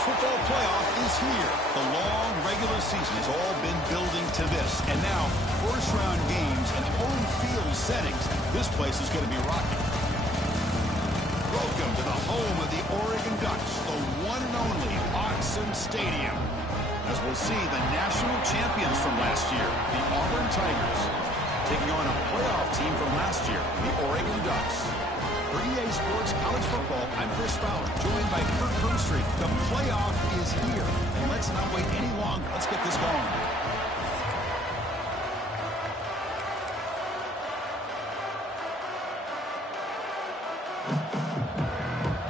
college football playoff is here. The long regular season has all been building to this. And now, first-round games and home field settings. This place is going to be rocking. Welcome to the home of the Oregon Ducks, the one and only Autzen Stadium. As we'll see the national champions from last year, the Auburn Tigers, taking on a playoff team from last year, the Oregon Ducks. For EA Sports College Football, I'm Chris Fowler, joined by Kirk Herbstreit. The playoff is here, and let's not wait any longer. Let's get this going.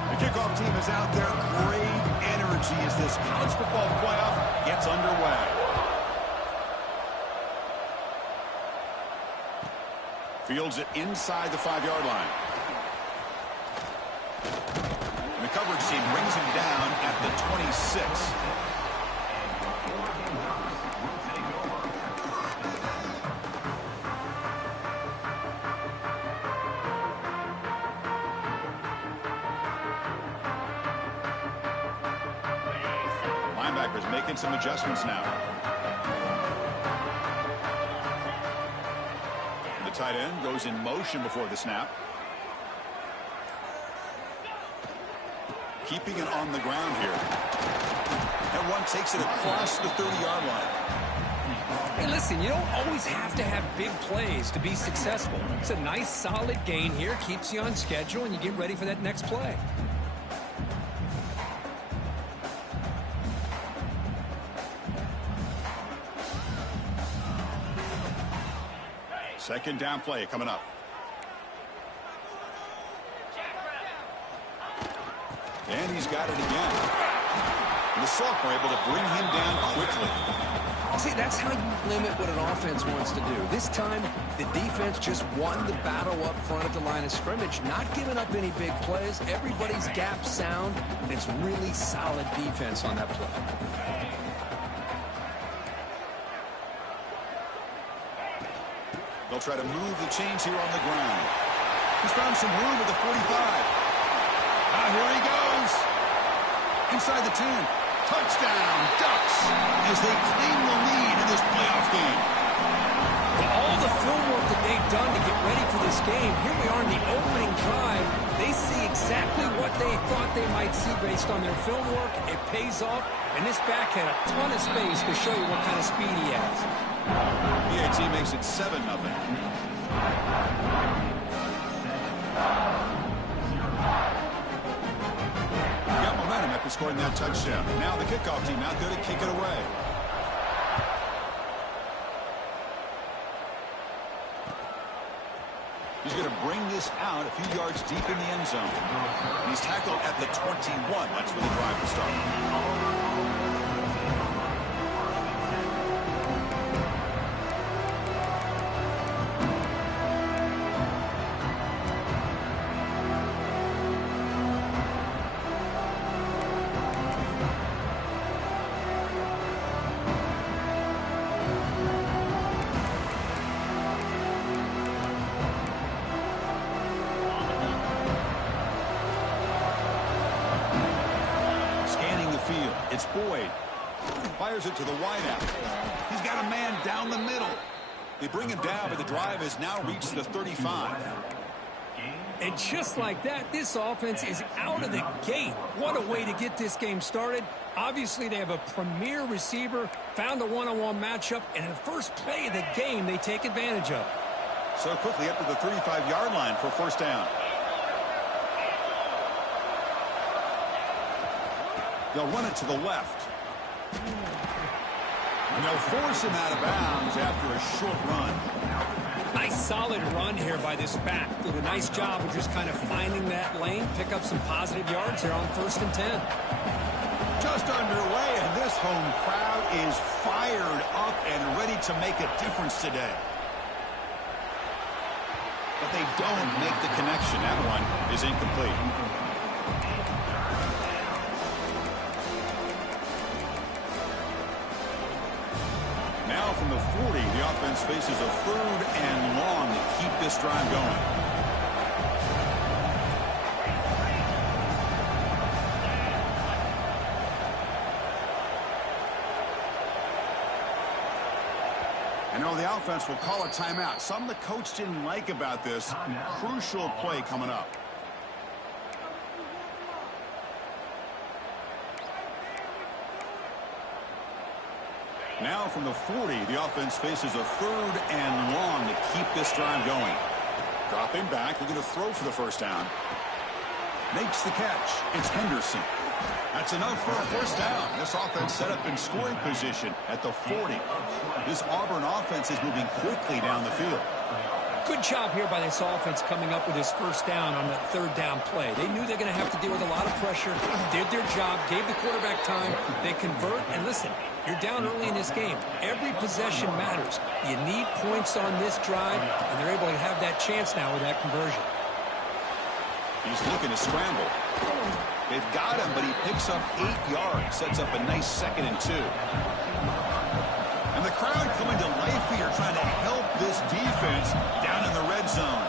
The kickoff team is out there. Great energy as this college football playoff gets underway. Fields it inside the 5-yard line. And the coverage team brings him down at the 26. Linebackers making some adjustments now. The tight end goes in motion before the snap. Keeping it on the ground here. That one takes it across the 30-yard line. Hey, listen, you don't always have to have big plays to be successful. It's a nice, solid gain here. Keeps you on schedule, and you get ready for that next play. Second down play coming up. And he's got it again. And the Salk were able to bring him down quickly. See, that's how you limit what an offense wants to do. This time, the defense just won the battle up front at the line of scrimmage, not giving up any big plays. Everybody's gap sound, and it's really solid defense on that play. They'll try to move the chains here on the ground. He's found some room at the 45. Here he goes. Inside the 10. Touchdown, Ducks, as they claim the lead in this playoff game. Well, all the film work that they've done to get ready for this game, here we are in the opening drive. They see exactly what they thought they might see based on their film work. It pays off, and this back had a ton of space to show you what kind of speed he has. PAT makes it 7-0. Got momentum after scoring that touchdown. Now the kickoff team out there to kick it away. He's going to bring this out a few yards deep in the end zone. He's tackled at the 21. That's where the drive will start. It's Boyd. Fires it to the wideout. He's got a man down the middle. They bring him down, but the drive has now reached the 35. And just like that, this offense is out of the gate. What a way to get this game started. Obviously, they have a premier receiver, found a one-on-one matchup, and in the first play of the game, they take advantage of it. So quickly up to the 35-yard line for first down. They'll run it to the left. And they'll force him out of bounds after a short run. Nice solid run here by this back. Did a nice job of just kind of finding that lane, pick up some positive yards here on 1st and 10. Just underway, and this home crowd is fired up and ready to make a difference today. But they don't make the connection. That one is incomplete. Now from the 40, the offense faces a 3rd and long to keep this drive going. know the offense will call a timeout. Something the coach didn't like about this. Crucial play coming up. Now from the 40, the offense faces a 3rd and long to keep this drive going. Dropping back, looking to throw for the first down. Makes the catch. It's Henderson. That's enough for a first down. This offense set up in scoring position at the 40. This Auburn offense is moving quickly down the field. Good job here by this offense coming up with his first down on that 3rd down play. They knew they're going to have to deal with a lot of pressure, did their job, gave the quarterback time. They convert, and listen, you're down early in this game. Every possession matters. You need points on this drive, and they're able to have that chance now with that conversion. He's looking to scramble. They've got him, but he picks up 8 yards, sets up a nice 2nd and 2. And the crowd coming to life here, trying to help this defense down in the red zone.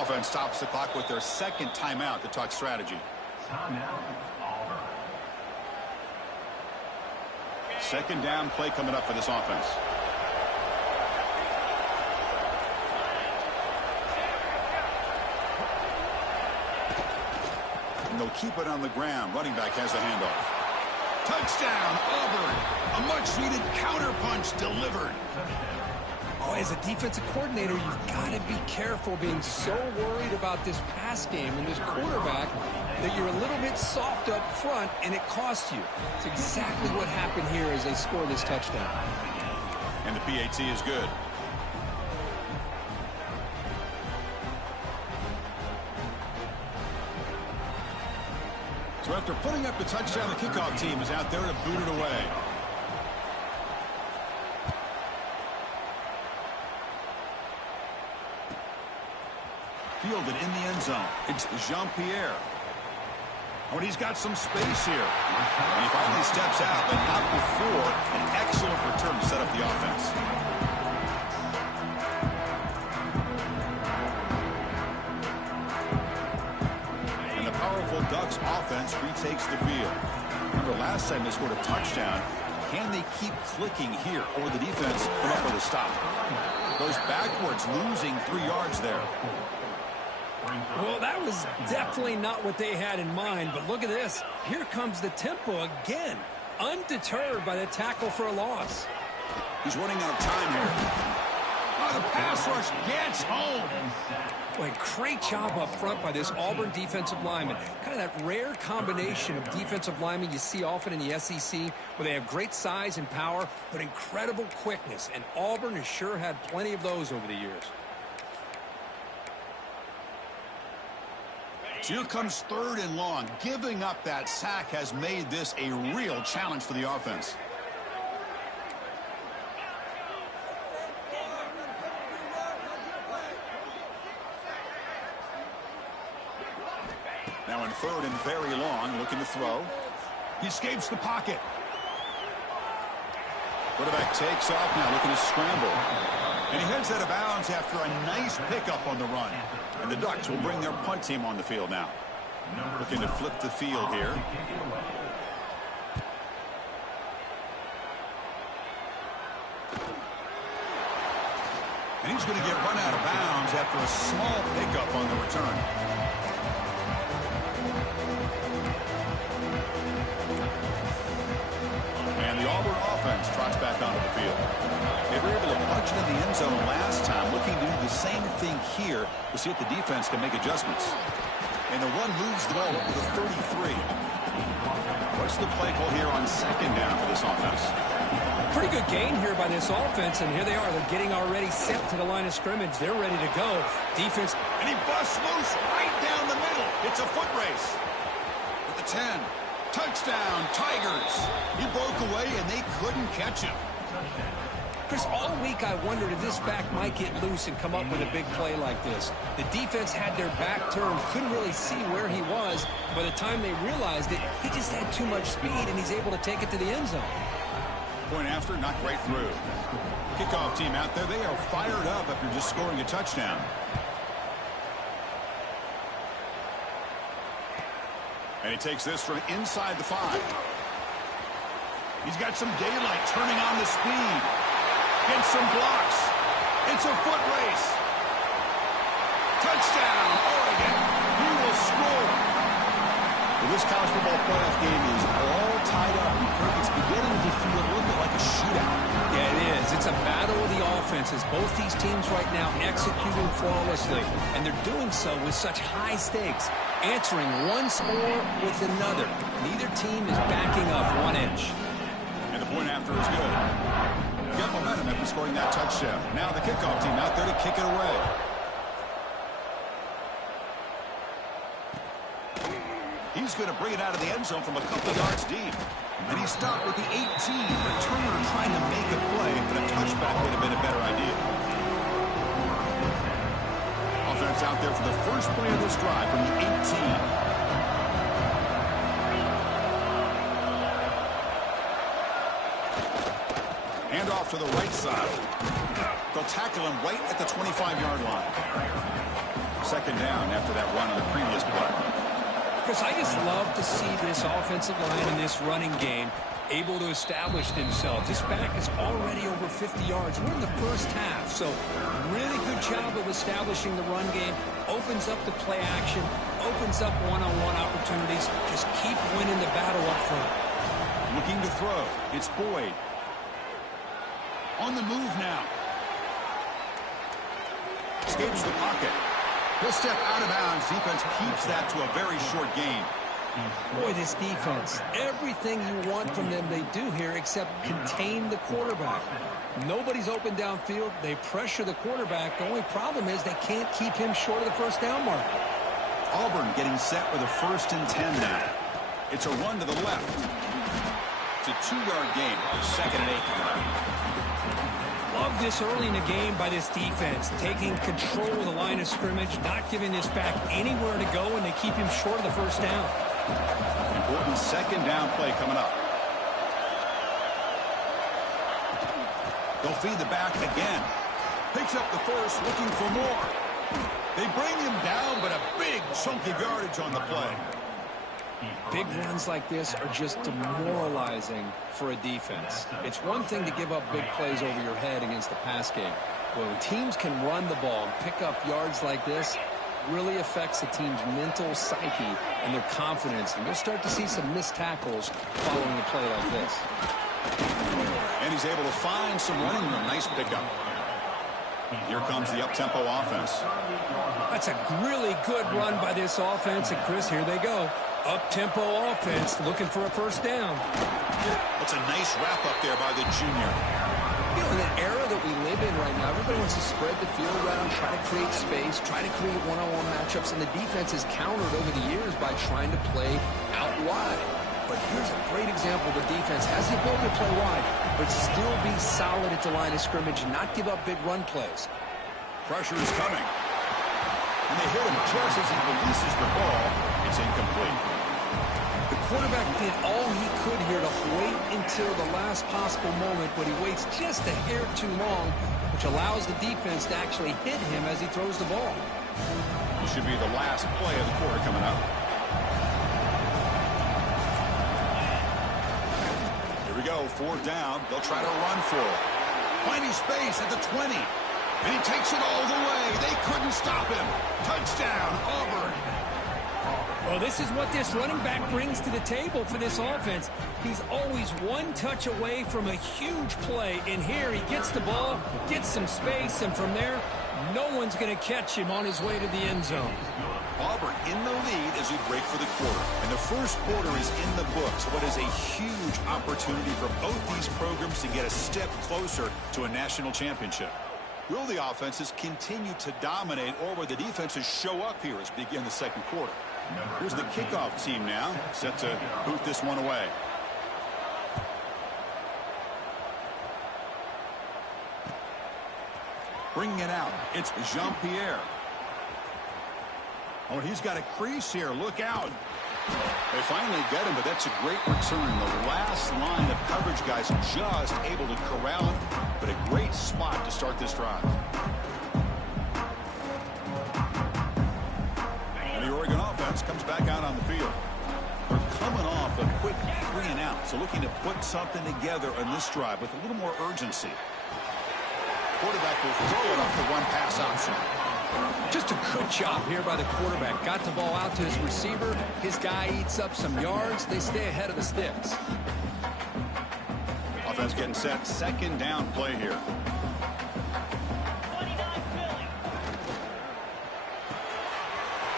Offense stops the clock with their 2nd timeout to talk strategy. Second down play coming up for this offense. And they'll keep it on the ground. Running back has the handoff. Touchdown, Auburn. A much-needed counterpunch delivered. Oh, as a defensive coordinator, you've got to be careful being so worried about this pass game and this quarterback that you're a little bit soft up front, and it costs you. It's exactly what happened here as they score this touchdown. And the PAT is good. So after putting up the touchdown, the kickoff team is out there to boot it away. Fielded in the end zone. It's Jean-Pierre. Oh, and he's got some space here. And he finally steps out, but not before an excellent return to set up the offense. And the powerful Ducks offense retakes the field. Remember, last time they scored a touchdown. Can they keep clicking here, or the defense come up with a stop? Goes backwards, losing 3 yards there. Well, that was definitely not what they had in mind, but look at this. Here comes the tempo again, undeterred by the tackle for a loss. He's running out of time here. Oh, the pass rush gets home. Boy, great job up front by this Auburn defensive lineman. Kind of that rare combination of defensive linemen you see often in the SEC, where they have great size and power, but incredible quickness, and Auburn has sure had plenty of those over the years. So here comes 3rd and long. Giving up that sack has made this a real challenge for the offense. Now in 3rd and very long, looking to throw. He escapes the pocket. Quarterback takes off now, looking to scramble. And he heads out of bounds after a nice pickup on the run. And the Ducks will bring their punt team on the field now. Looking to flip the field here. And he's going to get run out of bounds after a small pickup on the return. And the Auburn offense trots back onto the field. They were able to punch it in the end zone last time, looking to do the same thing here to see if the defense can make adjustments. And the run moves the ball up to the 33. What's the play call here on 2nd down for this offense? Pretty good gain here by this offense, and here they are. They're getting already set to the line of scrimmage. They're ready to go. Defense. And he busts loose right down the middle. It's a foot race. At the 10. Touchdown, Tigers. He broke away, and they couldn't catch him. Chris, all week I wondered if this back might get loose and come up with a big play like this. The defense had their back turned, couldn't really see where he was. By the time they realized it, he just had too much speed, and he's able to take it to the end zone. Point after, knocked right through. Kickoff team out there, they are fired up after just scoring a touchdown. And he takes this from inside the 5. He's got some daylight turning on the speed. Gets some blocks. It's a foot race. Touchdown, Oregon. He will score. Well, this college football playoff game is all tied up. It's beginning to feel a little bit like a shootout. Yeah, it is. It's a battle of the offenses. Both these teams right now executing flawlessly, and they're doing so with such high stakes, answering one score with another. Neither team is backing up 1 inch. And the point after is good. Get momentum after scoring that touchdown. Now the kickoff team out there to kick it away. He's going to bring it out of the end zone from a couple yards deep. And he stopped with the 18. Returner trying to make a play, but a touchback would have been a better idea. Offense out there for the first play of this drive from the 18. Hand off to the right side. They'll tackle him right at the 25-yard line. Second down after that run on the previous play. Chris, I just love to see this offensive line in this running game able to establish themselves. This back is already over 50 yards. We're in the first half, so really good job of establishing the run game. Opens up the play action, opens up one-on-one opportunities. Just keep winning the battle up front. Looking to throw. It's Boyd. On the move now. Escapes the pocket. He'll step out of bounds. Defense keeps that to a very short gain. Boy, this defense, everything you want from them they do here except contain the quarterback. Nobody's open downfield. They pressure the quarterback. The only problem is they can't keep him short of the first down mark. Auburn getting set with a 1st and 10 now. It's a run to the left. It's a 2-yard gain. 2nd and 8 coming up. Love this early in the game by this defense, taking control of the line of scrimmage, not giving this back anywhere to go, and they keep him short of the first down. Important 2nd down play coming up. They'll feed the back again. Picks up the first, looking for more. They bring him down, but a big chunk of yardage on the play. Big runs like this are just demoralizing for a defense. It's one thing to give up big plays over your head against the pass game. But when teams can run the ball and pick up yards like this, really affects the team's mental psyche and their confidence. And you'll start to see some missed tackles following a play like this. And he's able to find some running room. Nice pickup. Here comes the up-tempo offense. That's a really good run by this offense. And, Chris, here they go. Up-tempo offense looking for a first down. That's a nice wrap up there by the junior. You know, in the era that we live in right now, everybody wants to spread the field around, try to create space, try to create one-on-one matchups, and the defense has countered over the years by trying to play out wide. But here's a great example. The defense has the ability to play wide, but still be solid at the line of scrimmage and not give up big run plays. Pressure is coming. And they hit him just as he releases the ball. It's incomplete. The quarterback did all he could here to wait until the last possible moment, but he waits just a hair too long, which allows the defense to actually hit him as he throws the ball. This should be the last play of the quarter coming up. Here we go, 4th down. They'll try to run for it. Finding space at the 20. And he takes it all the way. They couldn't stop him. Touchdown, Auburn. Well, this is what this running back brings to the table for this offense. He's always one touch away from a huge play. And here he gets the ball, gets some space, and from there, no one's going to catch him on his way to the end zone. Auburn in the lead as we break for the quarter. And the first quarter is in the books. What is a huge opportunity for both these programs to get a step closer to a national championship. Will the offenses continue to dominate, or will the defenses show up here as we begin the second quarter? Here's the kickoff team now, set to boot this one away. Bringing it out, it's Jean-Pierre. Oh, he's got a crease here. Look out. They finally get him, but that's a great return. The last line of coverage guys just able to corral him, but a great spot to start this drive. And the Oregon offense comes back out on the field. coming off a quick 3-and-out, so looking to put something together on this drive with a little more urgency. Quarterback will throw it off the one-pass option. Just a good job here by the quarterback. Got the ball out to his receiver. His guy eats up some yards. They stay ahead of the sticks. Offense getting set. Second down play here.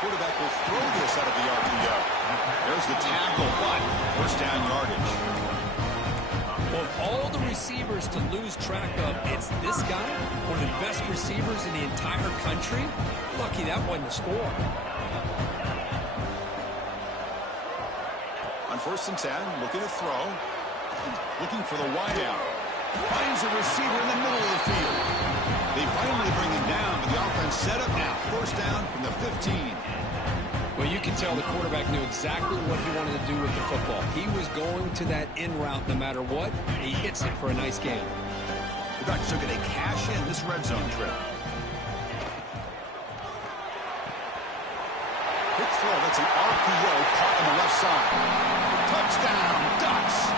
Quarterback will throw this out of the RPO. There's the tackle, but first down yardage. Well, of all the receivers to lose track of, it's this guy, one of the best receivers in the entire country. Lucky that wasn't a score. On 1st and 10, looking to throw. Looking for the wideout. Finds a receiver in the middle of the field. They finally bring him down, but the offense set up now. First down from the 15. Well, you can tell the quarterback knew exactly what he wanted to do with the football. He was going to that in route no matter what. He hits it for a nice game. The Ducks are going to cash in this red zone trip. Quick throw. That's an RPO caught on the left side. Touchdown, Ducks.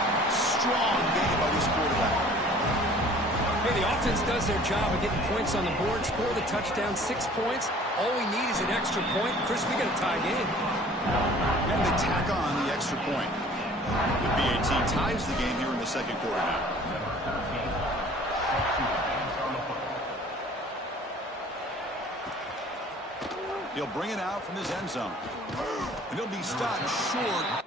Strong game by this quarterback. Hey, the offense does their job of getting points on the board, score the touchdown, 6 points. All we need is an extra point. Chris, we got a tie game. And they tack on the extra point. The BAT ties the game here in the second quarter now. He'll bring it out from his end zone. And he'll be stopped short.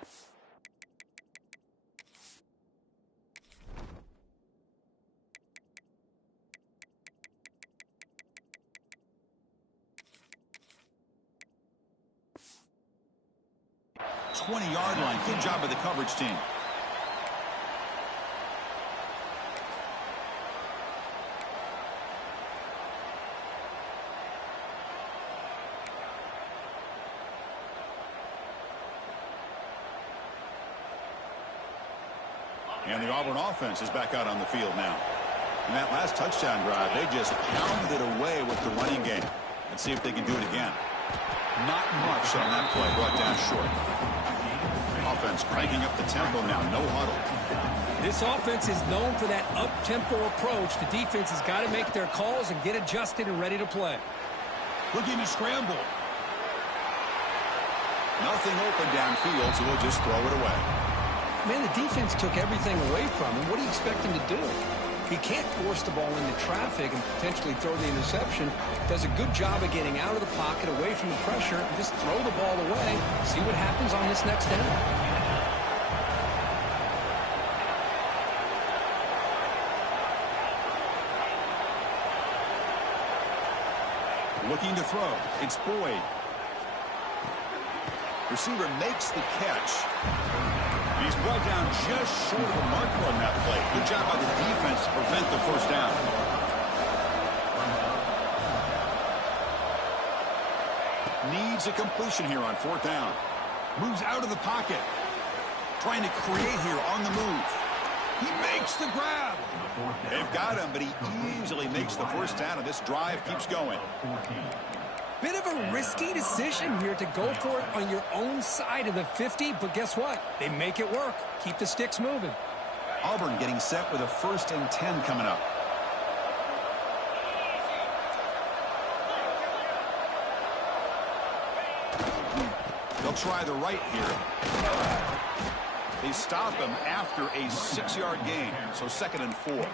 20-yard line. Good job by the coverage team. And the Auburn offense is back out on the field now. In that last touchdown drive, they just pounded away with the running game. Let's see if they can do it again. Not much on that play, brought down short. Offense cranking up the tempo now, no huddle. This offense is known for that up-tempo approach. The defense has got to make their calls and get adjusted and ready to play. Looking to scramble. Nothing open downfield, so we'll just throw it away. Man, the defense took everything away from him. What do you expect him to do? He can't force the ball into traffic and potentially throw the interception. Does a good job of getting out of the pocket, away from the pressure, and just throw the ball away. See what happens on this next down. Looking to throw. It's Boyd. Receiver makes the catch. He's brought down just short of the marker on that play. Good job by the defense to prevent the first down. Needs a completion here on 4th down. Moves out of the pocket. Trying to create here on the move. He makes the grab. They've got him, but he easily makes the first down, and this drive keeps going. Bit of a risky decision here to go for it on your own side of the 50, but guess what? They make it work. Keep the sticks moving. Auburn getting set with a 1st and 10 coming up. They'll try the right here. They stop him after a 6-yard gain, so 2nd and 4.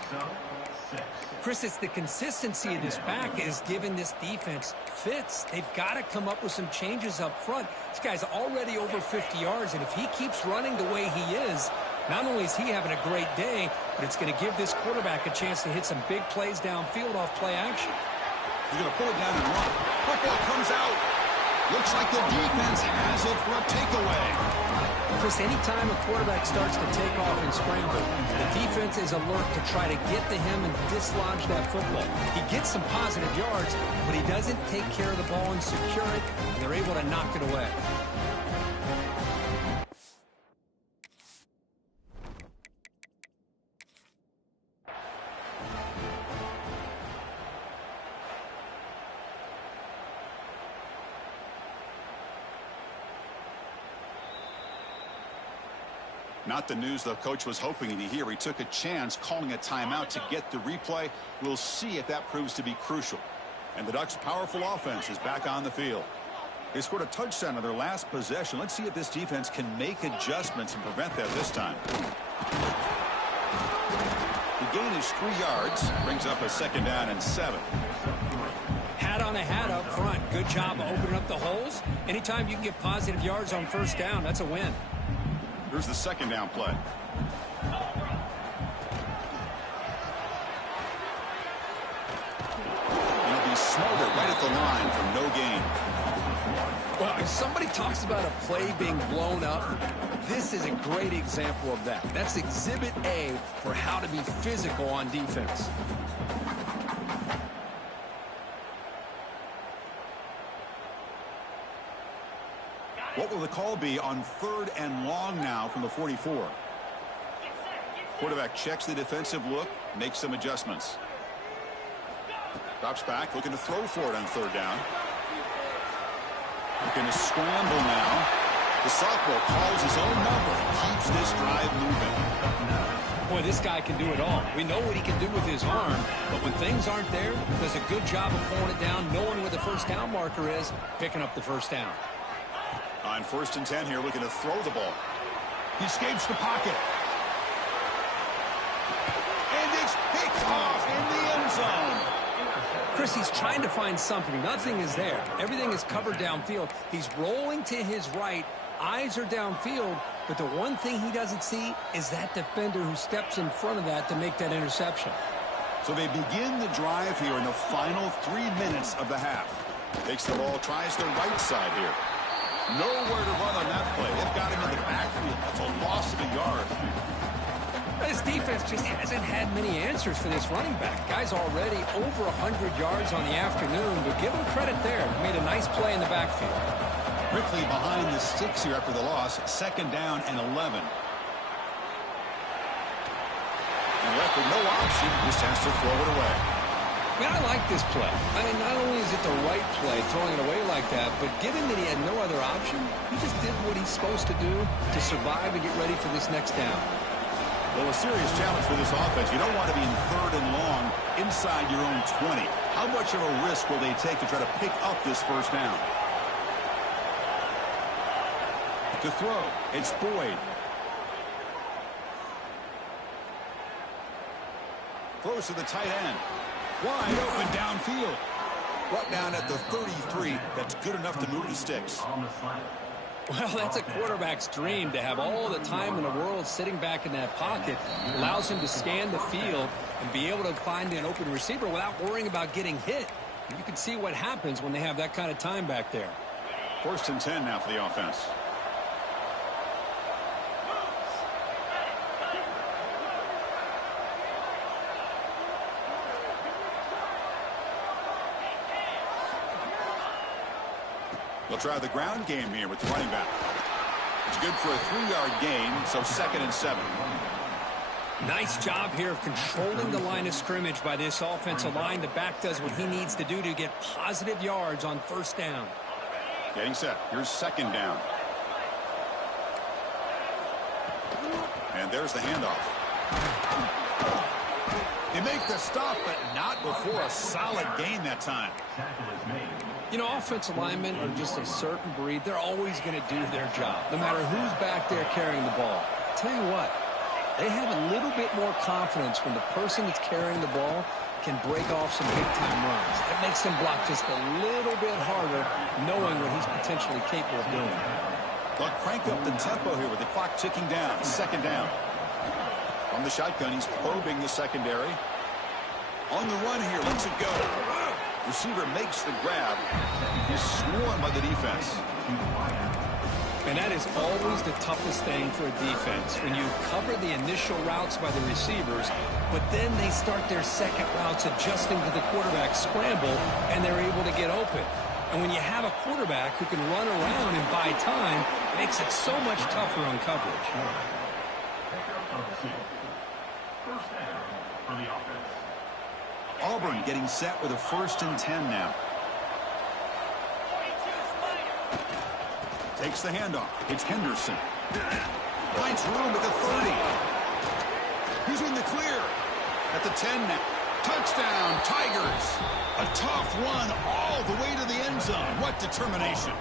Chris, it's the consistency of this back is giving this defense fits. They've got to come up with some changes up front. This guy's already over 50 yards, and if he keeps running the way he is, not only is he having a great day, but it's going to give this quarterback a chance to hit some big plays downfield off play action. He's going to pull it down and run. Football comes out. Looks like the defense has it for a takeaway. Chris, anytime a quarterback starts to take off and scramble, the defense is alert to try to get to him and dislodge that football. He gets some positive yards, but he doesn't take care of the ball and secure it, and they're able to knock it away. Not the news the coach was hoping to hear. He took a chance calling a timeout to get the replay. We'll see if that proves to be crucial. And the Ducks' powerful offense is back on the field. They scored a touchdown on their last possession. Let's see if this defense can make adjustments and prevent that this time. The gain is 3 yards. Brings up a 2nd down and 7. Hat on a hat up front. Good job of opening up the holes. Anytime you can get positive yards on 1st down, that's a win. Here's the 2nd down play. And he'll be smothered right at the line for no gain. Well, if somebody talks about a play being blown up, this is a great example of that. That's exhibit A for how to be physical on defense. What will the call be on 3rd and long now from the 44? Quarterback checks the defensive look, makes some adjustments. Drops back, looking to throw for it on 3rd down. Looking to scramble now. The sophomore calls his own number and keeps this drive moving. Boy, this guy can do it all. We know what he can do with his arm, but when things aren't there, does a good job of pulling it down, knowing where the 1st down marker is, picking up the 1st down. On 1st and 10 here, looking to throw the ball. He escapes the pocket. And it's picked off in the end zone. Chris, he's trying to find something. Nothing is there. Everything is covered downfield. He's rolling to his right. Eyes are downfield. But the one thing he doesn't see is that defender who steps in front of that to make that interception. So they begin the drive here in the final 3 minutes of the half. Takes the ball, tries the right side here. Nowhere to run on that play. They've got him in the backfield. That's a loss of a yard. This defense just hasn't had many answers for this running back. Guy's already over 100 yards on the afternoon, but give him credit there. He made a nice play in the backfield. Quickly behind the sticks here after the loss. 2nd down and 11. And left with no option, just has to throw it away. Man, I like this play. I mean, not only is it the right play, throwing it away like that, but given that he had no other option, he just did what he's supposed to do to survive and get ready for this next down. Well, a serious challenge for this offense. You don't want to be in 3rd and long inside your own 20. How much of a risk will they take to try to pick up this 1st down? To throw, it's Boyd. Throws to the tight end. Wide open downfield. Brought down at the 33. That's good enough to move the sticks. Well, that's a quarterback's dream to have all the time in the world sitting back in that pocket. Allows him to scan the field and be able to find an open receiver without worrying about getting hit. You can see what happens when they have that kind of time back there. 1st and 10 now for the offense. They'll try the ground game here with the running back. It's good for a 3-yard gain, so 2nd and 7. Nice job here of controlling the line of scrimmage by this offensive line. The back does what he needs to do to get positive yards on 1st down. Getting set. Here's 2nd down. And there's the handoff. They make the stop, but not before a solid gain that time. You know, offensive linemen are just a certain breed. They're always going to do their job, no matter who's back there carrying the ball. I'll tell you what, they have a little bit more confidence when the person that's carrying the ball can break off some big-time runs. That makes them block just a little bit harder, knowing what he's potentially capable of doing. They'll crank up the tempo here with the clock ticking down. 2nd down. From the shotgun, he's probing the secondary. On the run here, lets it go. Receiver makes the grab. He's swarmed by the defense. And that is always the toughest thing for a defense, when you cover the initial routes by the receivers, but then they start their second routes adjusting to the quarterback scramble, and they're able to get open. And when you have a quarterback who can run around and buy time, it makes it so much tougher on coverage. Auburn getting set with a 1st and 10 now. Takes the handoff. It's Henderson. Finds room at the 30. He's in the clear. At the 10 now. Touchdown, Tigers. A tough run all the way to the end zone. What determination.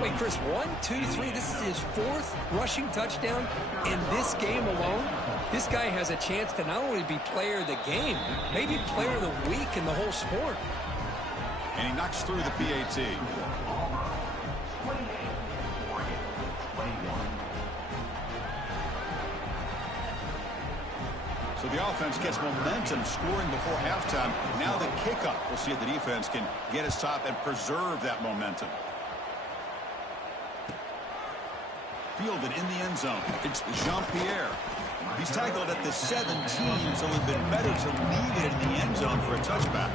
Wait, Chris, 1, 2, 3. This is his 4th rushing touchdown in this game alone. This guy has a chance to not only be player of the game, maybe player of the week in the whole sport. And he knocks through the PAT. So the offense gets momentum scoring before halftime. Now the kickoff. We'll see if the defense can get his top and preserve that momentum. Fielded in the end zone. It's Jean-Pierre. He's tackled at the 17, so it would have been better to leave it in the end zone for a touchback.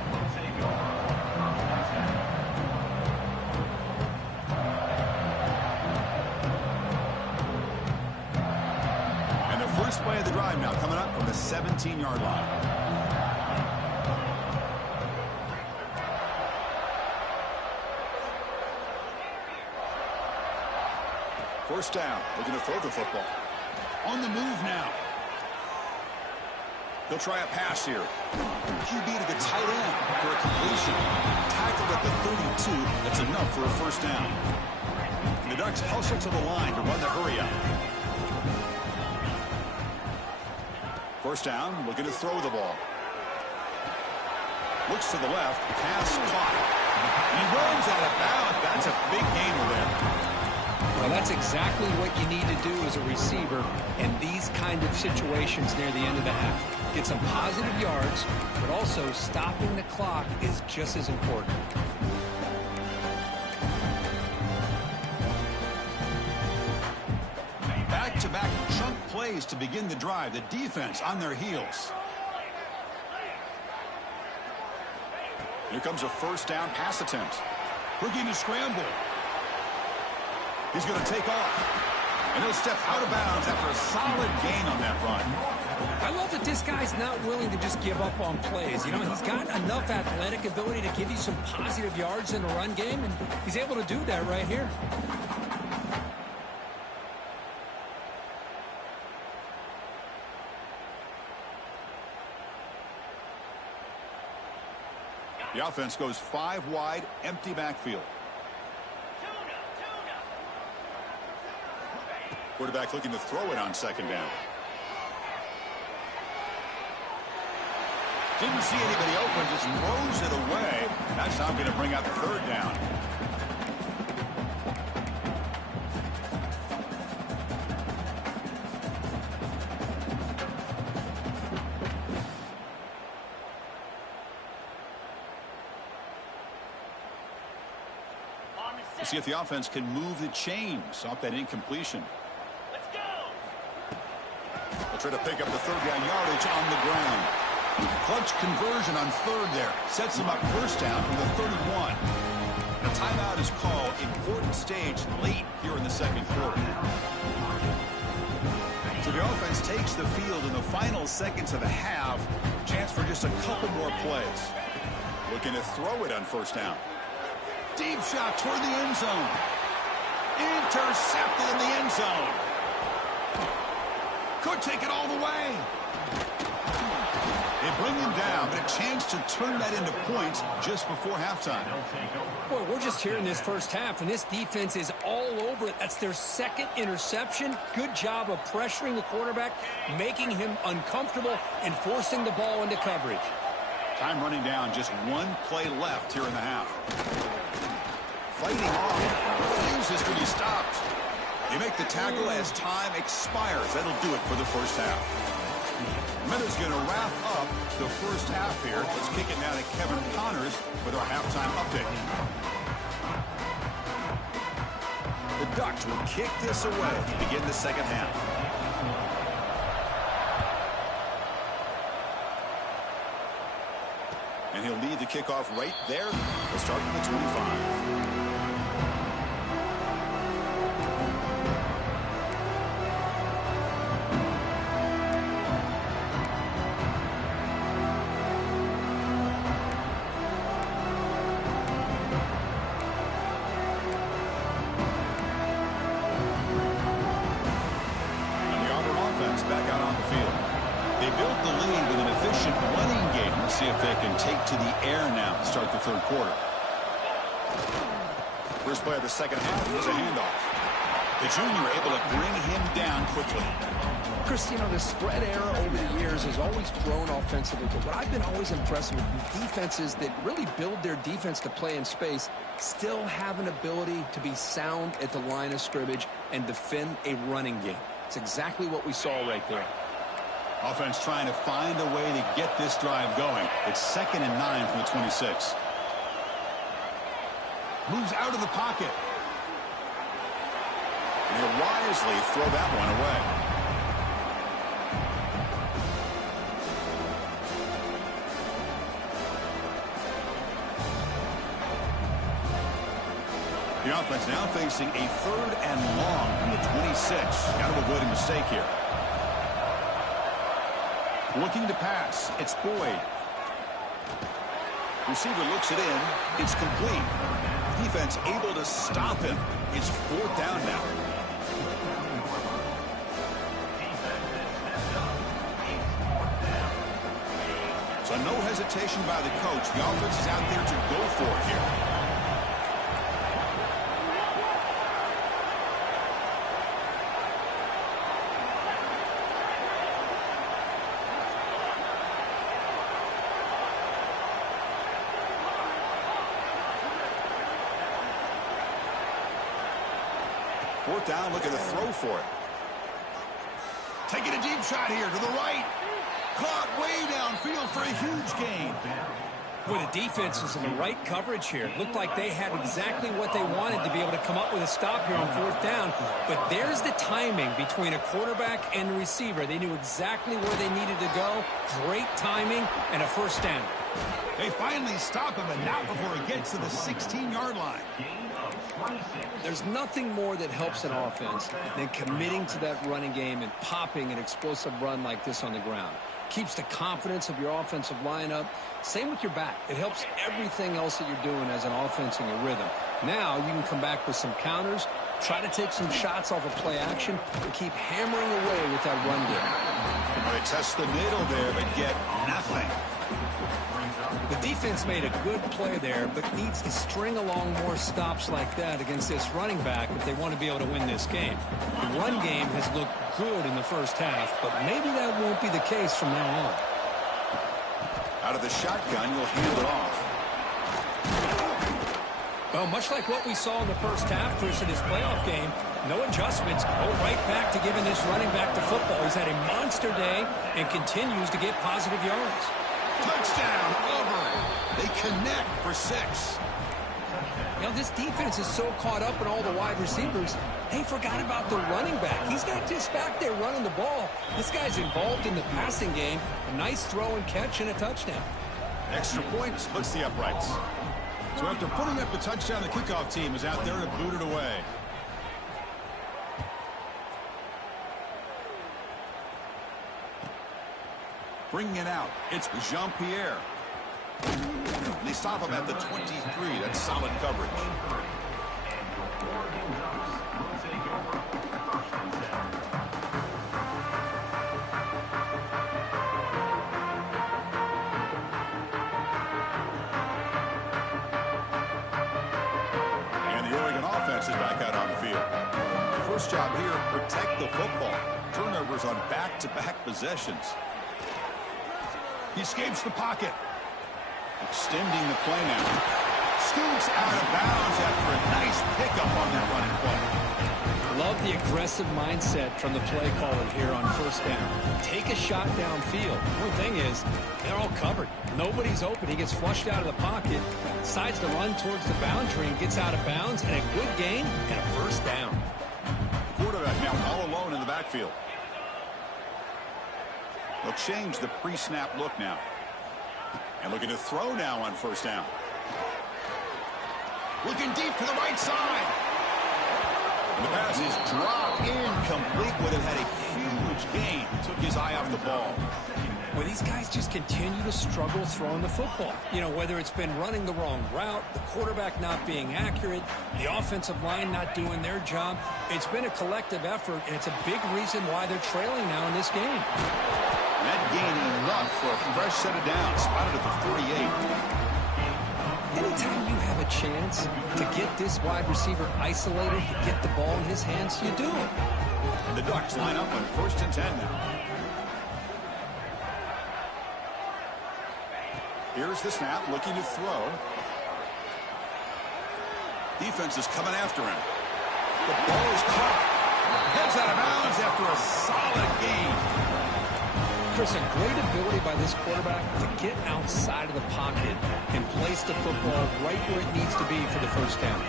And the first play of the drive now coming up from the 17-yard line. First down, looking to throw the football. On the move now. He'll try a pass here. QB to the tight end for a completion. Tackled at the 32. That's enough for a first down. And the Ducks hustle to the line to run the hurry up. First down, looking to throw the ball. Looks to the left. Pass caught. He runs out of bounds. That's a big gainer there. Well, that's exactly what you need to do as a receiver in these kind of situations near the end of the half. Get some positive yards, but also stopping the clock is just as important. Back-to-back chunk plays to begin the drive. The defense on their heels. Here comes a first down pass attempt. Looking to scramble. He's going to take off. And he'll step out of bounds after a solid gain on that run. I love that this guy's not willing to just give up on plays. You know, he's got enough athletic ability to give you some positive yards in the run game, and he's able to do that right here. The offense goes 5 wide, empty backfield. Quarterback looking to throw it on second down. Didn't see anybody open, just throws it away. That's how I'm going to bring out the third down. We'll see if the offense can move the chains off that incompletion. Try to pick up the third down yardage on the ground. Clutch conversion on third there. Sets him up first down from the 31. The timeout is called. Important stage late here in the second quarter. So the offense takes the field in the final seconds of the half. Chance for just a couple more plays. Looking to throw it on first down. Deep shot toward the end zone. Intercepted in the end zone. Could take it all the way. They bring him down, but a chance to turn that into points just before halftime. Boy, we're just here in this first half, and this defense is all over it. That's their second interception. Good job of pressuring the quarterback, making him uncomfortable, and forcing the ball into coverage. Time running down, just one play left here in the half. Fighting off, refuses to be stopped. They make the tackle as time expires. That'll do it for the first half. Miller's going to wrap up the first half here. Let's kick it now to Kevin Connors with our halftime update. The Ducks will kick this away to begin the second half. And he'll lead the kickoff right there. We'll start from the 25. take to the air now to start the third quarter. First play of the second half was a handoff. The junior able to bring him down quickly. Chris, the spread era over the years has always grown offensively, but what I've been always impressed with defenses that really build their defense to play in space still have an ability to be sound at the line of scrimmage and defend a running game. It's exactly what we saw right there. Offense trying to find a way to get this drive going. It's 2nd and 9 from the 26. Moves out of the pocket. And he'll wisely throw that one away. The offense now facing a 3rd and long from the 26. Got to avoid a mistake here. Looking to pass. It's Boyd. Receiver looks it in. It's complete. Defense able to stop him. It's 4th down now. So no hesitation by the coach. The offense is out there to go for it here. Fourth down, looking to throw for it. Taking a deep shot here to the right. Caught way downfield for a huge gain. Boy, the defense is in the right coverage here. It looked like they had exactly what they wanted to be able to come up with a stop here on 4th down. But there's the timing between a quarterback and the receiver. They knew exactly where they needed to go. Great timing and a 1st down. They finally stop him, and not before he gets to the 16-yard line. There's nothing more that helps an offense than committing to that running game and popping an explosive run like this on the ground. Keeps the confidence of your offensive lineup. Same with your back. It helps everything else that you're doing as an offense in your rhythm. Now you can come back with some counters, try to take some shots off of play action, and keep hammering away with that run game. They test the middle there, but get nothing. The defense made a good play there, but needs to string along more stops like that against this running back if they want to be able to win this game. The run game has looked good in the first half, but maybe that won't be the case from now on. Out of the shotgun, you'll hand it off. Well, much like what we saw in the first half, Chris, in his playoff game, no adjustments. Go right back to giving this running back to football. He's had a monster day and continues to get positive yards. Touchdown, Auburn. They connect for 6. This defense is so caught up in all the wide receivers, they forgot about the running back. He's not just back there running the ball. This guy's involved in the passing game. A nice throw and catch and a touchdown. Extra point splits the uprights. So after putting up the touchdown, the kickoff team is out there to boot it away. Bringing it out, it's Jean-Pierre. They stop him at the 23. That's solid coverage. And the Oregon offense is back out on the field. The first job here, protect the football. Turnovers on back-to-back possessions. He escapes the pocket. Extending the play now. Scoots out of bounds after a nice pickup on that running play. Love the aggressive mindset from the play caller here on 1st down. Take a shot downfield. One thing is, they're all covered. Nobody's open. He gets flushed out of the pocket, decides to run towards the boundary and gets out of bounds, and a good gain and a 1st down. Quarterback now all alone in the backfield. They'll change the pre-snap look now. And looking to throw now on 1st down. Looking deep to the right side. And the pass is dropped incomplete, but it had a huge gain. Took his eye off the ball. Well, these guys just continue to struggle throwing the football. Whether it's been running the wrong route, the quarterback not being accurate, the offensive line not doing their job. It's been a collective effort, and it's a big reason why they're trailing now in this game. That gain enough for a fresh set of downs, spotted at the 48. Anytime you have a chance to get this wide receiver isolated, to get the ball in his hands, you do it. And the Ducks line up on 1st and 10 now. Here's the snap, looking to throw. Defense is coming after him. The ball is caught. Heads out of bounds after a solid gain. Chris, a great ability by this quarterback to get outside of the pocket and place the football right where it needs to be for the first down.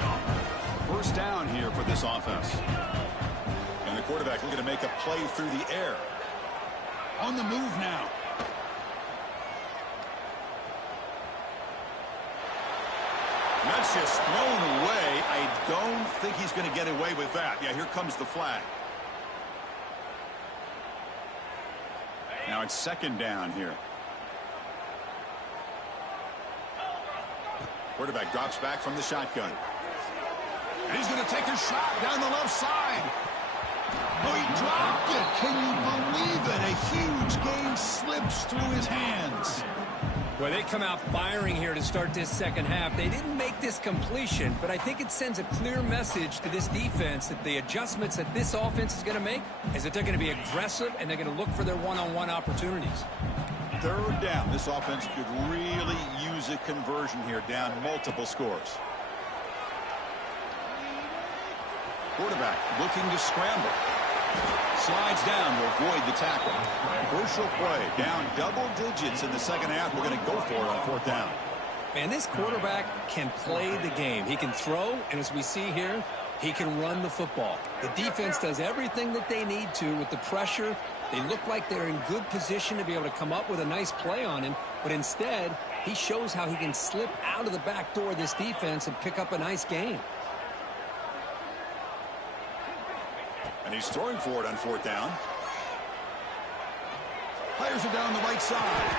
First down here for this offense. And the quarterback looking to make a play through the air. On the move now. That's just thrown away. I don't think he's going to get away with that. Yeah, here comes the flag. Now it's 2nd down here. Quarterback drops back from the shotgun. And he's going to take a shot down the left side. Oh, he dropped it. Can you believe it? A huge gain slips through his hands. Well, they come out firing here to start this second half. They didn't make this completion, but I think it sends a clear message to this defense that the adjustments that this offense is going to make is that they're going to be aggressive and they're going to look for their one-on-one opportunities. 3rd down. This offense could really use a conversion here, down multiple scores. Quarterback looking to scramble. Slides down to avoid the tackle. Crucial play. Down double digits in the second half. We're going to go for it on 4th down. And this quarterback can play the game. He can throw, and as we see here, he can run the football. The defense does everything that they need to with the pressure. They look like they're in good position to be able to come up with a nice play on him, but instead, he shows how he can slip out of the back door of this defense and pick up a nice gain. And he's throwing for it on 4th down. Fires it down the right side.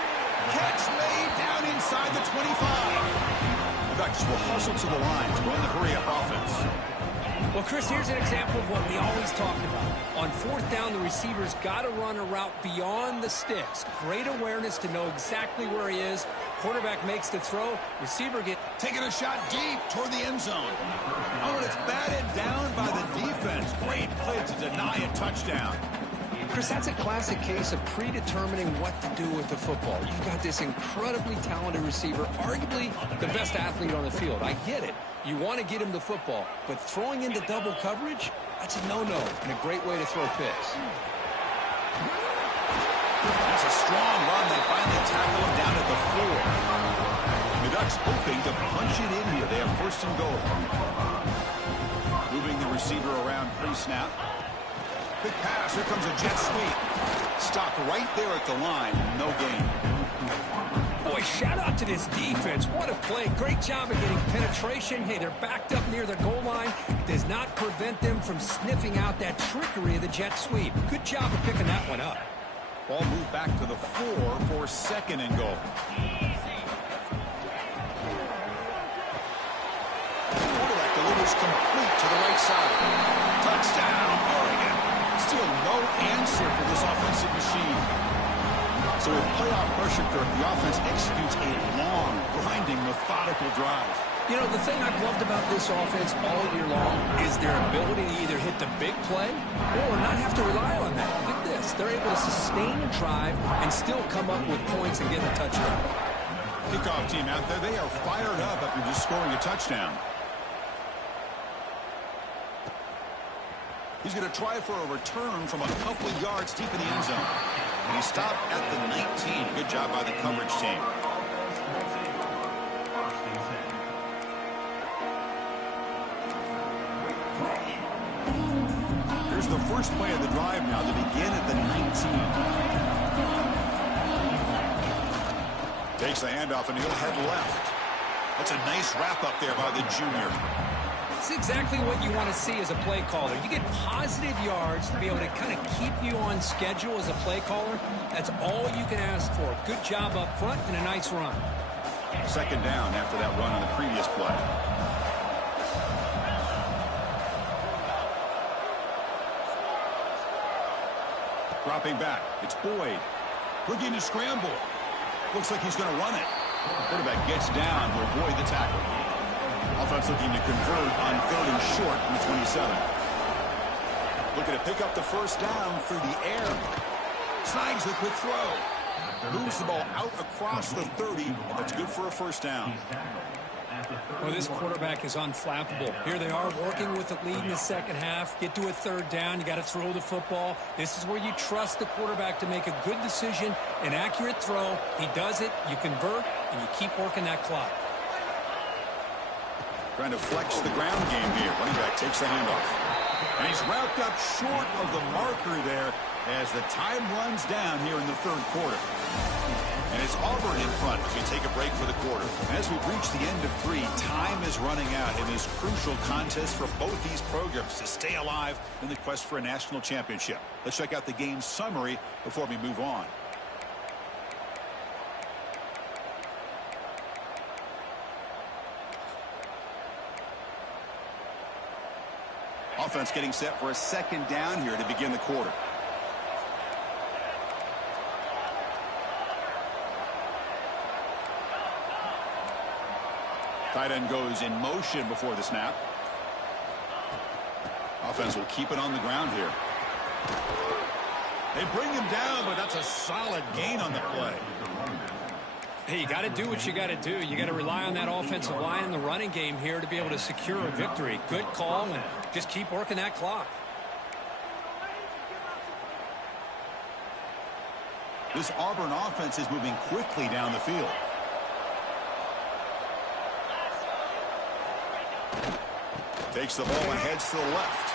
Catch made down inside the 25. The Ducks will hustle to the line to run the hurry-up offense. Well, Chris, here's an example of what we always talk about. On 4th down, the receiver's got to run a route beyond the sticks. Great awareness to know exactly where he is. Quarterback makes the throw. Receiver taking a shot deep toward the end zone. Oh, and it's batted down by the defense. Great play to deny a touchdown. Chris, that's a classic case of predetermining what to do with the football. You've got this incredibly talented receiver, arguably the best athlete on the field. I get it. You want to get him the football, but throwing into double coverage, that's a no-no and a great way to throw picks. That's a strong run. They finally tackle him down at the 4. The Ducks hoping to punch it in here. They have 1st and goal. Moving the receiver around pre-snap. Big pass. Here comes a jet sweep. Stopped right there at the line. No gain. Boy, shout out to this defense. What a play. Great job of getting penetration. Hey, they're backed up near the goal line. It does not prevent them from sniffing out that trickery of the jet sweep. Good job of picking that one up. Ball moved back to the 4 for 2nd and goal. Quarterback delivers complete to the right side. Touchdown, Oregon. Still no answer for this offensive machine. So with playoff pressure, Kirk, the offense executes a long, grinding, methodical drive. You know, the thing I've loved about this offense all year long is their ability to either hit the big play or not have to rely on that. Look at this. They're able to sustain a drive and still come up with points and get a touchdown. Kickoff team out there, they are fired up after just scoring a touchdown. He's going to try for a return from a couple of yards deep in the end zone. And he stopped at the 19. Good job by the coverage team. Here's the first play of the drive now to begin at the 19. Takes the handoff and he'll head left. That's a nice wrap up there by the junior. That's exactly what you want to see as a play caller. You get positive yards to be able to kind of keep you on schedule as a play caller. That's all you can ask for. Good job up front and a nice run. 2nd down after that run on the previous play. Dropping back. It's Boyd. Looking to scramble. Looks like he's going to run it. Quarterback gets down to avoid the tackle. Offense looking to convert on 3rd and short from the 27. Looking to pick up the first down through the air. Snags the quick throw. Moves the ball out across the 30, and that's good for a first down. Well, this quarterback is unflappable. Here they are working with the lead in the second half. Get to a 3rd down. You got to throw the football. This is where you trust the quarterback to make a good decision, an accurate throw. He does it, you convert, and you keep working that clock. Trying to flex the ground game here. Running back takes the handoff. And he's wrapped up short of the marker there as the time runs down here in the 3rd quarter. And it's Auburn in front as we take a break for the quarter. As we reach the end of 3, time is running out in this crucial contest for both these programs to stay alive in the quest for a national championship. Let's check out the game summary before we move on. Offense getting set for a 2nd down here to begin the quarter. Tight end goes in motion before the snap. Offense will keep it on the ground here. They bring him down, but that's a solid gain on the play. Hey, you got to do what you got to do. You got to rely on that offensive line in the running game here to be able to secure a victory. Good call, and just keep working that clock. This Auburn offense is moving quickly down the field. Takes the ball and heads to the left.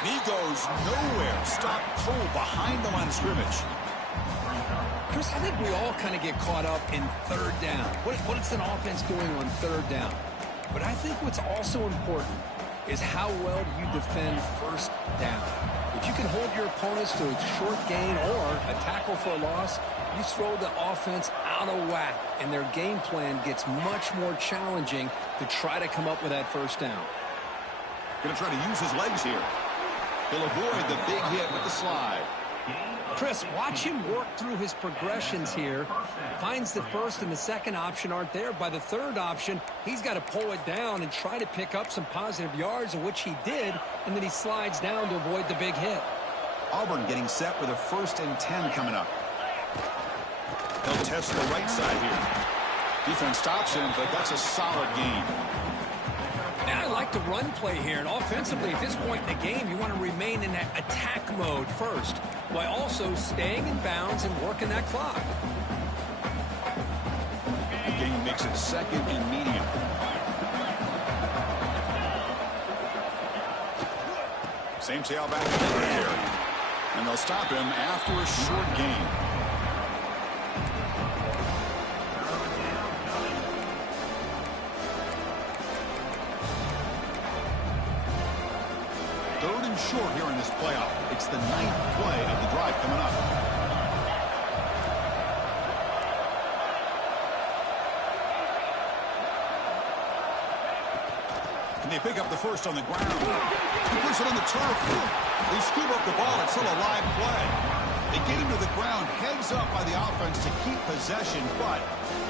And he goes nowhere. Stop cold behind the line of scrimmage. Chris, I think we all kind of get caught up in 3rd down. What is an offense doing on 3rd down? But I think what's also important is how well you defend 1st down. If you can hold your opponents to a short gain or a tackle for a loss, you throw the offense out of whack, and their game plan gets much more challenging to try to come up with that 1st down. Going to try to use his legs here. He'll avoid the big hit with the slide. Chris, watch him work through his progressions here. Finds the 1st and the 2nd option aren't there. By the 3rd option, he's got to pull it down and try to pick up some positive yards, of which he did, and then he slides down to avoid the big hit. Auburn getting set with a 1st and 10 coming up. They'll test the right side here. Defense stops him, but that's a solid gain. Now I like the run play here, and offensively at this point in the game, you want to remain in that attack mode first, while also staying in bounds and working that clock. The game makes it 2nd and medium. Same tailback in the carry. And they'll stop him after a short gain. Short here in this playoff. It's the 9th play of the drive coming up. And they pick up the 1st on the ground. He puts it on the turf. They scoop up the ball. It's still a live play. They get him to the ground, heads up by the offense to keep possession, but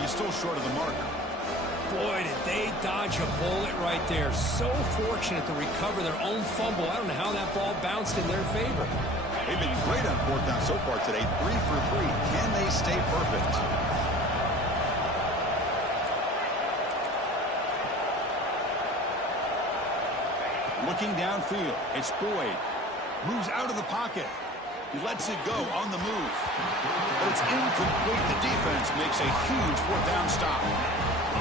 he's still short of the marker. Boy, did they dodge a bullet right there. So fortunate to recover their own fumble. I don't know how that ball bounced in their favor. They've been great on 4th down so far today. 3 for 3. Can they stay perfect? Looking downfield. It's Boyd. Moves out of the pocket. He lets it go on the move. But it's incomplete. The defense makes a huge 4th down stop.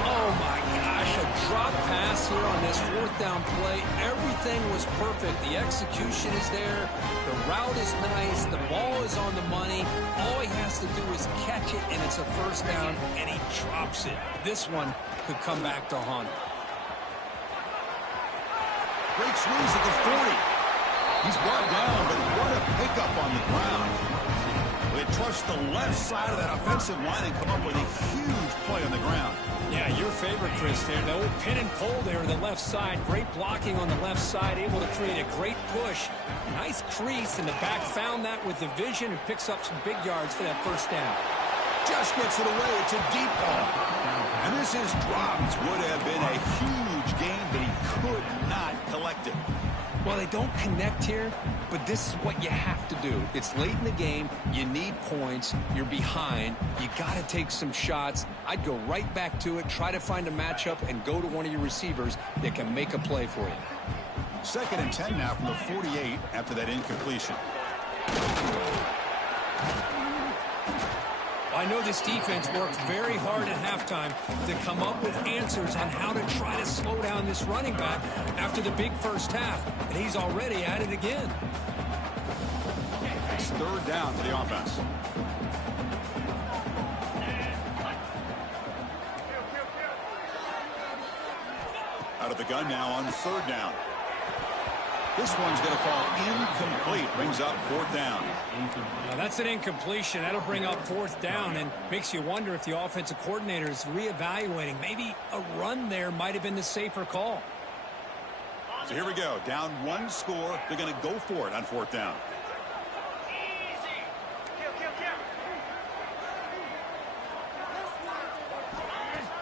Oh, my gosh, a drop pass here on this 4th down play. Everything was perfect. The execution is there. The route is nice. The ball is on the money. All he has to do is catch it, and it's a 1st down, and he drops it. This one could come back to haunt him. Breaks loose at the 40. He's brought down, but what a pickup on the ground. They trust the left side of that offensive line and come up with a huge play on the ground. Yeah, your favorite, Chris, there. The old pin and pull there on the left side. Great blocking on the left side, able to create a great push. Nice crease, and the back found that with the vision and picks up some big yards for that first down. Just gets it away. It's a deep ball. And this is dropped. Would have been a huge gain, but he could not collect it. Well, they don't connect here, but this is what you have to do. It's late in the game. You need points. You're behind. You got to take some shots. I'd go right back to it, try to find a matchup, and go to one of your receivers that can make a play for you. 2nd and 10 now from the 48 after that incompletion. I know this defense worked very hard at halftime to come up with answers on how to try to slow down this running back after the big first half, and he's already at it again. It's 3rd down for the offense. Out of the gun now on 3rd down. This one's going to fall incomplete. Brings up 4th down. Now that's an incompletion. That'll bring up 4th down and makes you wonder if the offensive coordinator is reevaluating. Maybe a run there might have been the safer call. So here we go. Down 1 score. They're going to go for it on 4th down.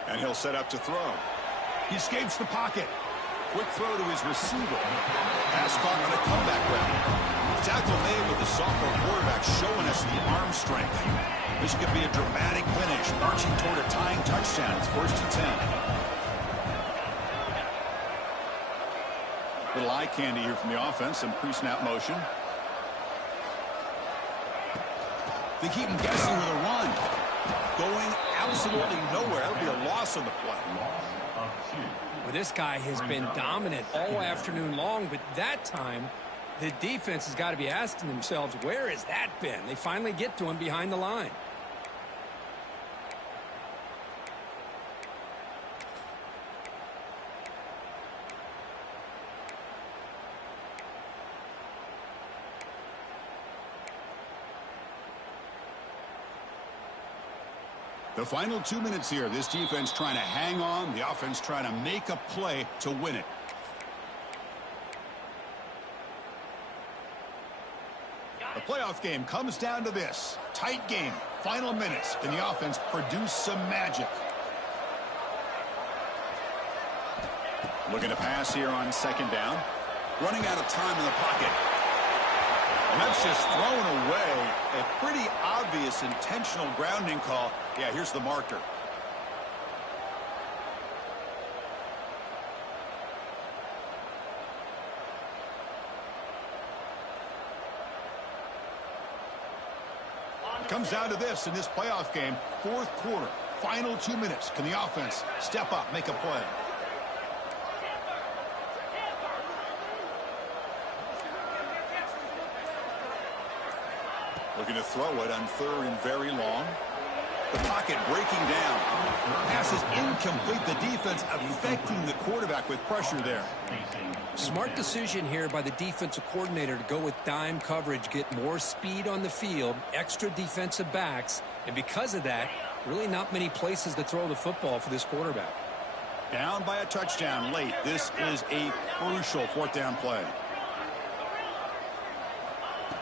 And he'll set up to throw. He escapes the pocket. Quick throw to his receiver. Pass caught on a comeback route. Tackle made with the sophomore quarterback showing us the arm strength. This could be a dramatic finish, marching toward a tying touchdown. It's 1st and 10. Little eye candy here from the offense. Some pre-snap motion. They keep him guessing with a run. Going absolutely nowhere. That'll be a loss on the play. Well, this guy has been dominant all afternoon long, but that time the defense has got to be asking themselves, where has that been? They finally get to him behind the line. The final 2 minutes here. This defense trying to hang on. The offense trying to make a play to win it. The playoff game comes down to this. Tight game. Final minutes. Can the offense produce some magic? Looking to pass here on 2nd down. Running out of time in the pocket. And that's just thrown away. A pretty obvious intentional grounding call. Yeah, here's the marker. It comes down to this in this playoff game. 4th quarter. Final 2 minutes. Can the offense step up, make a play? Looking to throw it on 3rd and very long. The pocket breaking down. Pass is incomplete. The defense affecting the quarterback with pressure there. Smart decision here by the defensive coordinator to go with dime coverage, get more speed on the field, extra defensive backs, and because of that, really not many places to throw the football for this quarterback. Down by a touchdown late. This is a crucial 4th down play.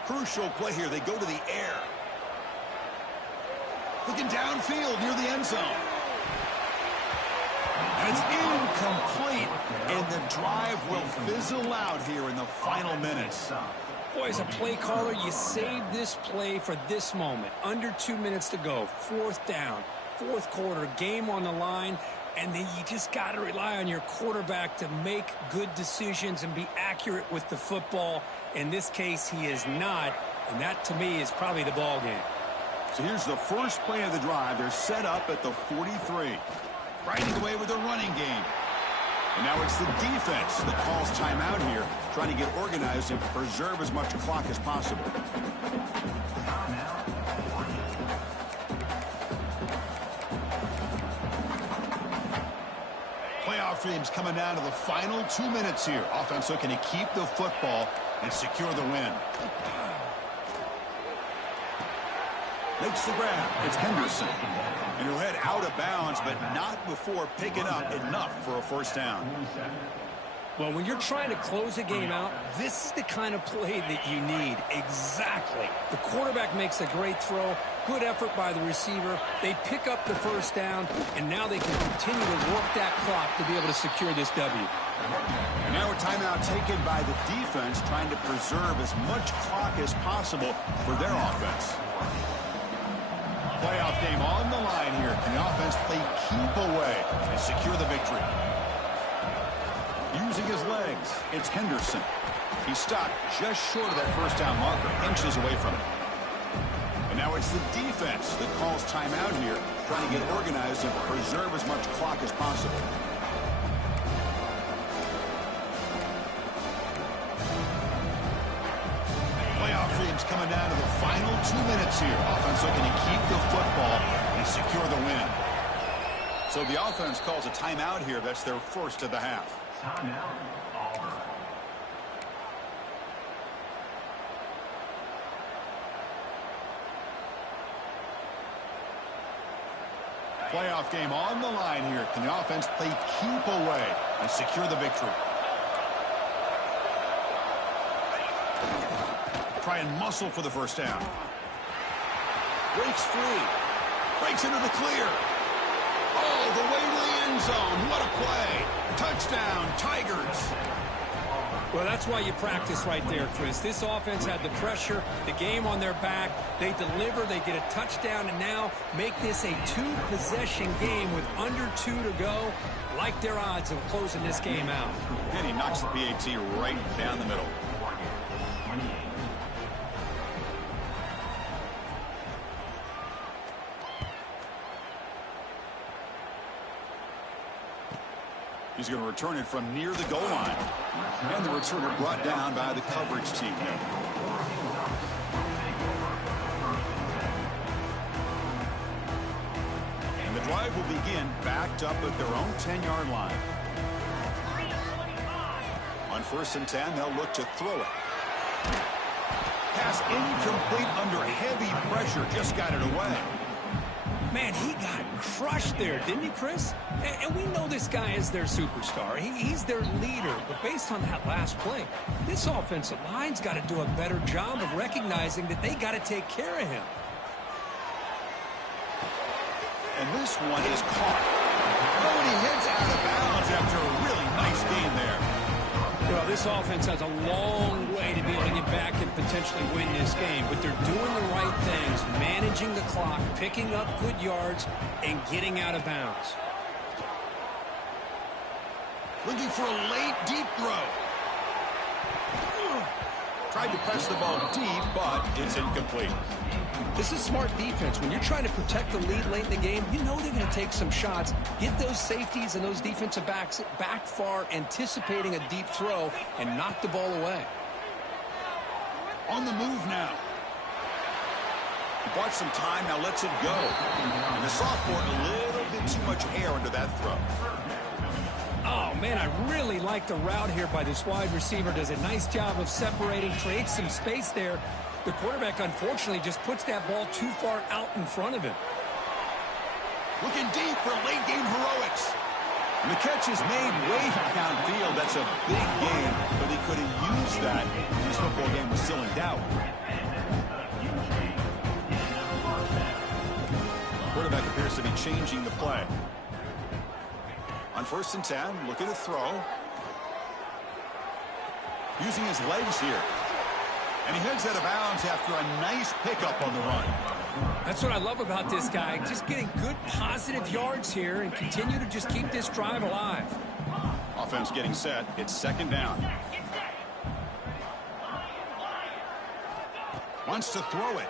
Crucial play here. They go to the air. Looking downfield near the end zone. And it's incomplete. And the drive will fizzle out here in the final minutes. Boy, as a play caller, you save this play for this moment. Under 2 minutes to go. 4th down. 4th quarter. Game on the line. And then you just got to rely on your quarterback to make good decisions and be accurate with the football. In this case, he is not. And that, to me, is probably the ball game. So here's the first play of the drive. They're set up at the 43. Riding away with the running game. And now it's the defense that calls timeout here, trying to get organized and preserve as much clock as possible. Playoff dreams coming down to the final 2 minutes here. Offense looking to keep the football and secure the win. Makes the grab. It's Henderson. And he'll head out of bounds, but not before picking up enough for a first down. Well, when you're trying to close a game out, this is the kind of play that you need. Exactly. The quarterback makes a great throw. Good effort by the receiver. They pick up the first down, and now they can continue to work that clock to be able to secure this W. And now a timeout taken by the defense, trying to preserve as much clock as possible for their offense. Playoff game on the line here. Can the offense play keep away and secure the victory? Using his legs, it's Henderson. He stopped just short of that first down marker, inches away from it. And now it's the defense that calls timeout here, trying to get organized and preserve as much clock as possible. Playoff dreams coming down to the final 2 minutes here. Offense looking to keep the football and secure the win. So the offense calls a timeout here. That's their first of the half. Playoff game on the line here. Can the offense play keep away and secure the victory? Try and muscle for the first down. Breaks free. Breaks into the clear. Oh, the way to the end zone. What a play. Touchdown, Tigers. Well, that's why you practice right there, Chris. This offense had the pressure, the game on their back. They deliver, they get a touchdown, and now make this a two-possession game with under 2 to go. Like their odds of closing this game out. And he knocks the PAT right down the middle. He's going to return it from near the goal line. And the returner brought down by the coverage team there. And the drive will begin backed up at their own 10-yard line. On 1st and 10, they'll look to throw it. Pass incomplete under heavy pressure. Just got it away. Man, he got crushed there, didn't he, Chris? And we know this guy is their superstar. He's their leader. But based on that last play, this offensive line's got to do a better job of recognizing that they got to take care of him. And this one is caught. Oh, and he heads out of bounds after a really nice game there. Well, this offense has a long way to be able to get back and potentially win this game, but they're doing the right things, managing the clock, picking up good yards, and getting out of bounds. Looking for a late, deep throw. Tried to press the ball deep, but it's incomplete. This is smart defense. When you're trying to protect the lead late in the game, you know they're going to take some shots. Get those safeties and those defensive backs back far, anticipating a deep throw, and knock the ball away. On the move now. He bought some time, now lets it go. And the sophomore, a little bit too much air under that throw. Oh, man, I really like the route here by this wide receiver. Does a nice job of separating, creates some space there. The quarterback, unfortunately, just puts that ball too far out in front of him. Looking deep for late-game heroics. And the catch is made way downfield. That's a big game, but he couldn't use that. This football game was still in doubt. Quarterback appears to be changing the play. On 1st and 10, looking to throw. Using his legs here. And he heads out of bounds after a nice pickup on the run. That's what I love about this guy. Just getting good positive yards here and continue to just keep this drive alive. Offense getting set. It's 2nd down. Wants to throw it.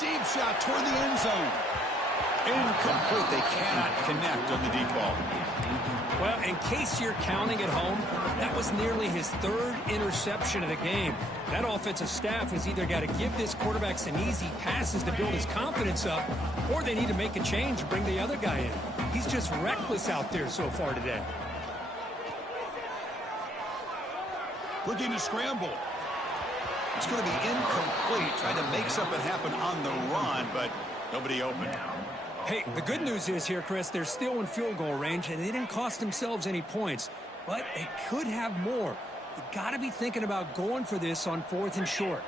Deep shot toward the end zone. Incomplete. They cannot connect on the deep ball. Well, in case you're counting at home, that was nearly his 3rd interception of the game. That offensive staff has either got to give this quarterback some easy passes to build his confidence up, or they need to make a change and bring the other guy in. He's just reckless out there so far today. Looking to scramble. It's going to be incomplete, trying to make something happen on the run, but nobody open. Hey, the good news is here, Chris, they're still in field goal range, and they didn't cost themselves any points. But they could have more. You got to be thinking about going for this on 4th and short.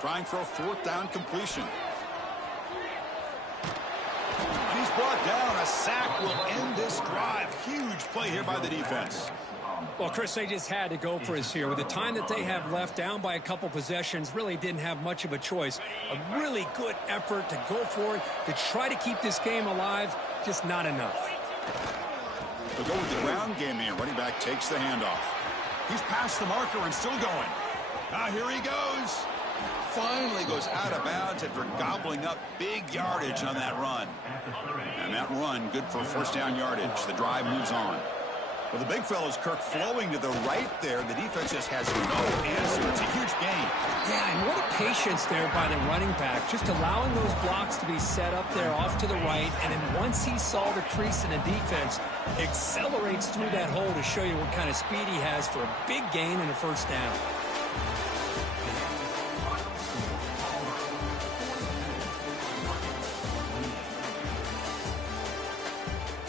Trying for a 4th down completion. He's brought down. A sack will end this drive. Huge play here by the defense. Well, Chris, they just had to go for us here. With the time that they have left, down by a couple possessions, really didn't have much of a choice. A really good effort to go for it, to try to keep this game alive, just not enough. They'll go with the ground game here. Running back takes the handoff. He's past the marker and still going. Here he goes. Finally goes out of bounds after gobbling up big yardage on that run. And that run, good for 1st down yardage. The drive moves on. Well, the big fellow's Kirk flowing to the right there. The defense just has no answer. It's a huge gain. Yeah, and what a patience there by the running back. Just allowing those blocks to be set up there off to the right. And then once he saw the crease in the defense, accelerates through that hole to show you what kind of speed he has for a big gain and a 1st down.